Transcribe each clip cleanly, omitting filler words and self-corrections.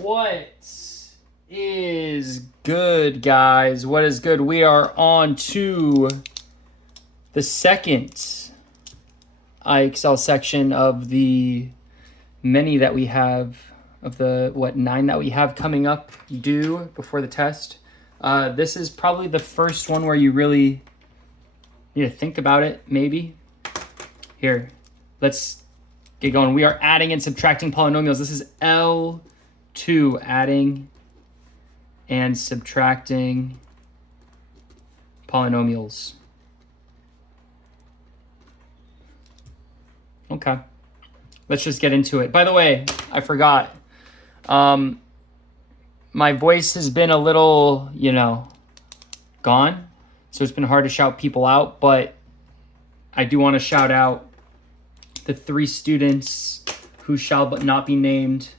What is good, guys? What is good? We are on to the second IXL section of the many that we have, of the, 9 that we have coming up due before the test. This is probably the first one where you really need to think about it, maybe. Here, let's get going. We are adding and subtracting polynomials. This is L2, adding and subtracting polynomials. Okay, let's just get into it. By the way, I forgot. My voice has been a little, gone. So it's been hard to shout people out, but I do want to shout out the 3 students who shall but not be named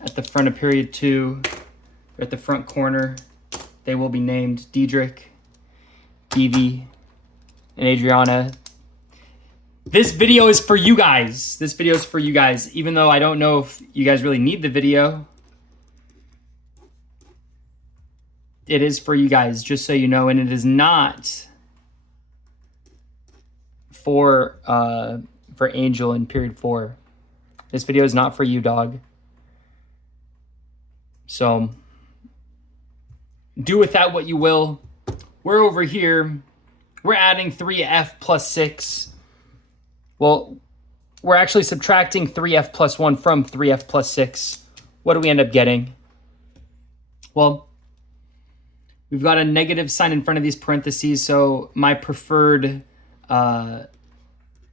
at the front of period 2. They're at the front corner. They will be named Diedrich, Evie, and Adriana. This video is for you guys. This video is for you guys, even though I don't know if you guys really need the video. It is for you guys, just so you know, and it is not for Angel in period 4. This video is not for you, dog. So do with that what you will. We're over here. We're adding 3f plus 6. Well, we're actually subtracting 3f plus 1 from 3f plus 6. What do we end up getting? Well, we've got a negative sign in front of these parentheses, so my preferred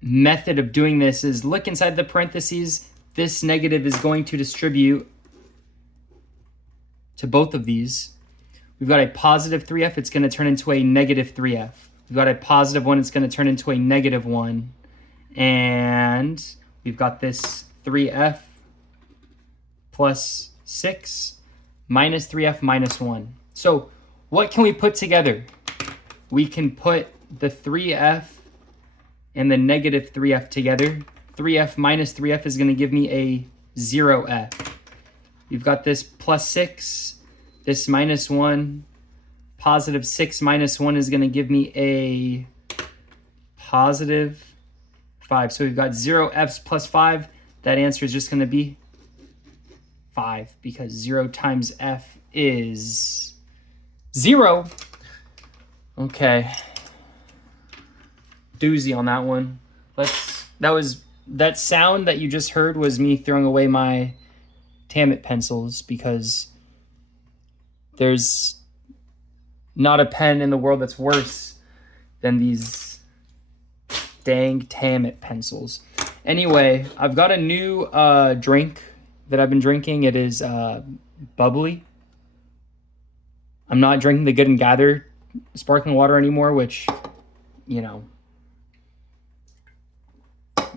method of doing this is look inside the parentheses. This negative is going to distribute to both of these. We've got a positive 3f. It's going to turn into a negative 3f. We've got a positive 1. It's going to turn into a negative 1. And we've got this 3f plus 6 minus 3f minus 1. So what can we put together? We can put the 3f and the negative 3f together. 3f minus 3f is going to give me a 0f. We've got this plus 6, this minus 1. Positive 6 minus 1 is going to give me a positive 5. So we've got 0f's plus 5. That answer is just going to be 5 because 0 times f is 0. Okay. Doozy on that one. That sound that you just heard was me throwing away my Tammet pencils because there's not a pen in the world that's worse than these dang Tammet pencils. Anyway, I've got a new drink that I've been drinking. It is bubbly. I'm not drinking the Good and Gather sparkling water anymore, which,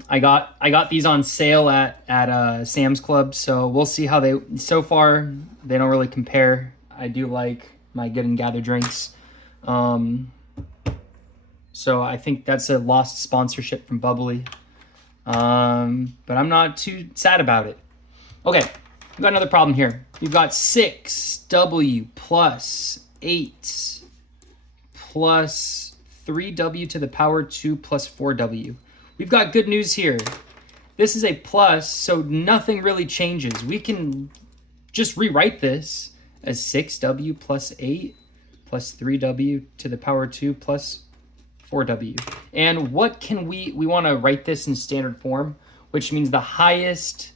I got these on sale at Sam's Club, so we'll see how so far they don't really compare. I do like my Good and Gather drinks. So I think that's a lost sponsorship from Bubbly. But I'm not too sad about it. Okay, we've got another problem here. We've got 6w plus 8 plus 3w to the power 2 plus 4w. We've got good news here. This is a plus, so nothing really changes. We can just rewrite this as 6w plus 8 plus 3w to the power 2 plus 4w. And what can we want to write this in standard form, which means the highest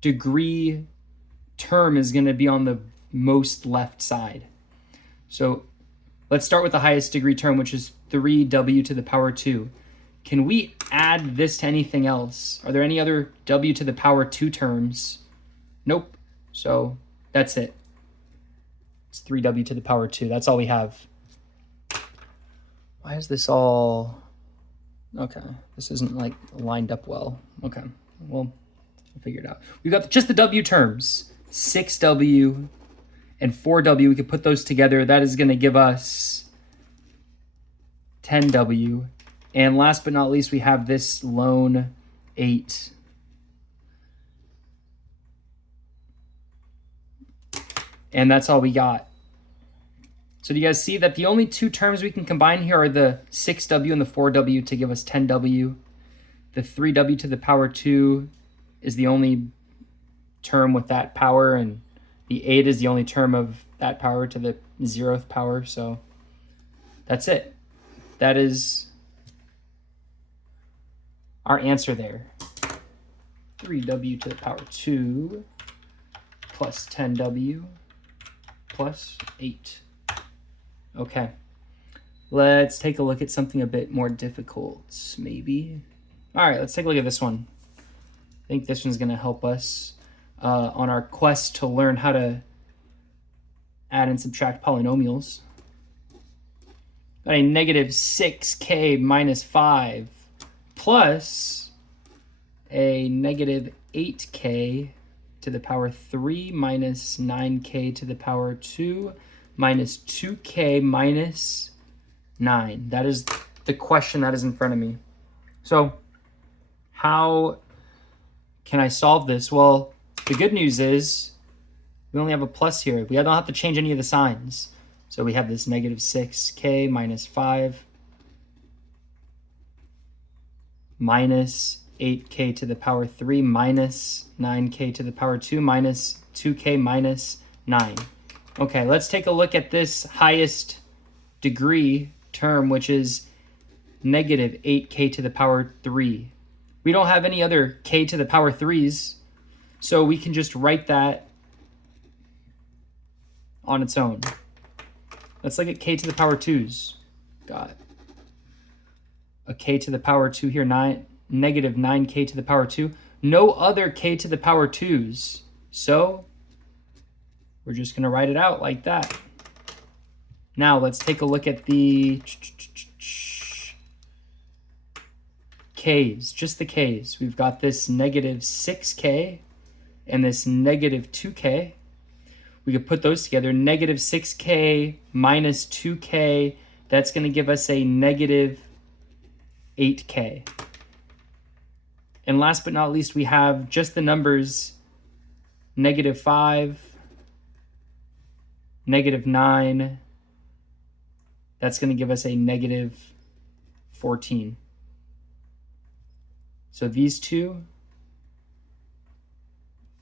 degree term is going to be on the most left side. So let's start with the highest degree term, which is 3w to the power 2. Can we add this to anything else? Are there any other w to the power 2 terms? Nope. So that's it. It's 3w to the power 2. That's all we have. Why is this all... Okay, this isn't like lined up well. Okay, well, we'll figure it out. We've got just the w terms. 6w and 4w. We could put those together. That is going to give us 10w. And last but not least, we have this lone 8. And that's all we got. So do you guys see that the only two terms we can combine here are the 6w and the 4w to give us 10w. The 3w to the power 2 is the only term with that power, and the 8 is the only term of that power to the 0th power. So that's it. That is our answer there. 3w to the power 2 plus 10w plus 8. Okay, let's take a look at something a bit more difficult, maybe. All right, let's take a look at this one. I think this one's going to help us on our quest to learn how to add and subtract polynomials. Got a negative 6k minus 5 plus a negative 8k to the power 3 minus 9k to the power 2 minus 2k minus 9. That is the question that is in front of me. So how can I solve this? Well, the good news is we only have a plus here. We don't have to change any of the signs. So we have this negative 6k minus 5 minus 8k to the power 3 minus 9k to the power 2 minus 2k minus 9. Okay, let's take a look at this highest degree term, which is negative 8k to the power 3. We don't have any other k to the power 3s, so we can just write that on its own. Let's look at k to the power 2s. Got a k to the power 2 here, negative 9k to the power 2. No other k to the power 2s, so we're just going to write it out like that. Now let's take a look at the k's, just the k's. We've got this negative 6k and this negative 2k. We could put those together. Negative 6k minus 2k, that's going to give us a negative 8k. And last but not least, we have just the numbers negative 5, negative 9. That's going to give us a negative 14. So these two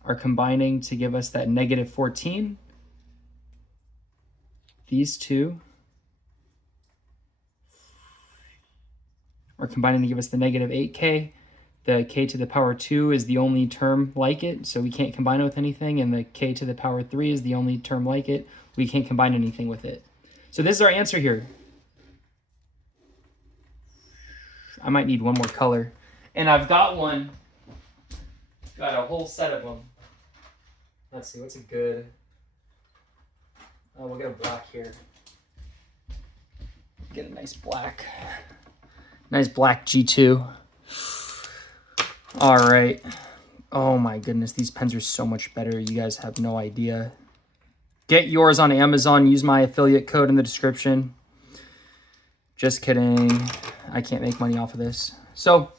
are combining to give us that negative 14. These two are combining to give us the negative 8k. The k to the power 2 is the only term like it, so we can't combine it with anything, and the k to the power 3 is the only term like it. We can't combine anything with it. So this is our answer here. I might need one more color. And I've got one. Got a whole set of them. Let's see, what's a good... Oh, we'll get a black here. Get a nice black. Nice black G2. All right. Oh my goodness, these pens are so much better. You guys have no idea. Get yours on Amazon. Use my affiliate code in the description. Just kidding. I can't make money off of this. So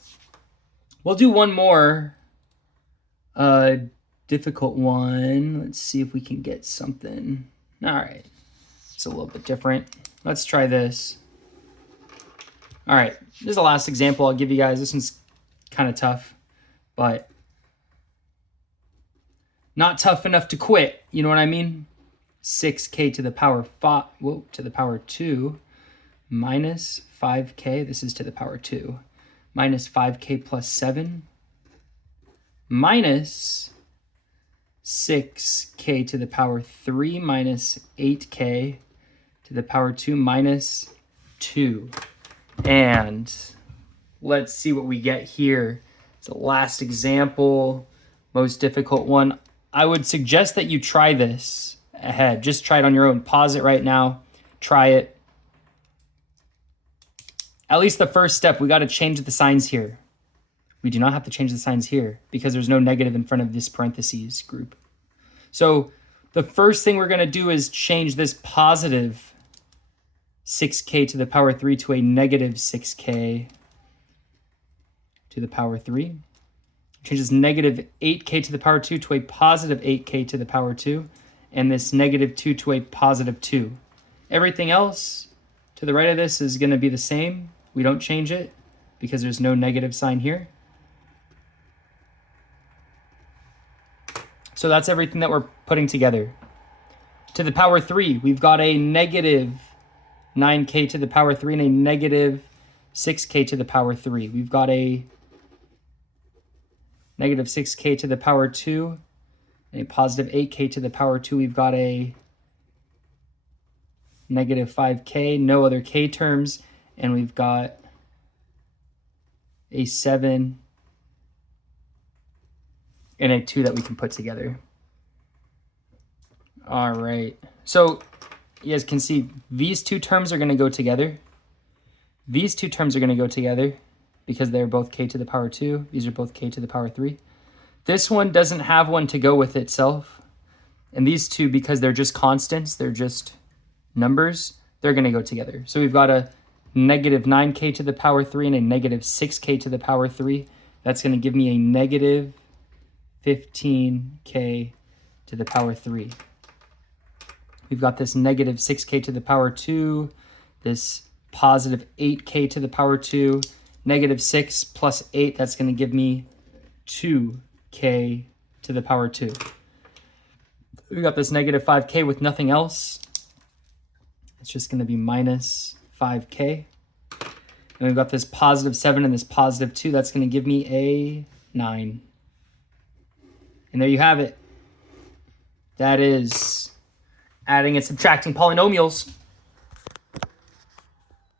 we'll do one more difficult one. Let's see if we can get something. All right. It's a little bit different. Let's try this. All right. This is the last example I'll give you guys. This one's kind of tough, but not tough enough to quit. You know what I mean? 6k to the power 5, to the power 2 minus 5k. This is to the power 2 minus 5k plus 7 minus 6k to the power 3 minus 8k to the power 2 minus 2. And let's see what we get here. It's the last example, most difficult one. I would suggest that you try this ahead. Just try it on your own. Pause it right now. Try it. At least the first step, we got to change the signs here. We do not have to change the signs here because there's no negative in front of this parentheses group. So the first thing we're going to do is change this positive 6k to the power 3 to a negative 6k to the power 3. Change this negative 8k to the power 2 to a positive 8k to the power 2. and this -2 to a +2. Everything else to the right of this is going to be the same. We don't change it because there's no negative sign here. So that's everything that we're putting together. To the power 3, we've got a -9k to the power 3 and a -6k to the power 3. We've got a -6k to the power 2 and a +8k to the power 2. We've got a -5k, no other k terms, and we've got a 7 and a 2 that we can put together. All right, so you guys can see these two terms are going to go together. These two terms are going to go together because they're both k to the power 2. These are both k to the power 3. This one doesn't have one to go with itself. And these two, because they're just constants, they're just numbers, they're going to go together. So we've got a -9k to the power 3 and a -6k to the power 3. That's going to give me a -15k to the power 3. We've got this -6k to the power 2, this +8k to the power 2, -6 plus 8, that's going to give me 2k to the power 2. We got this -5k with nothing else. It's just going to be -5k. And we've got this +7 and this +2. That's going to give me a 9. And there you have it. That is adding and subtracting polynomials.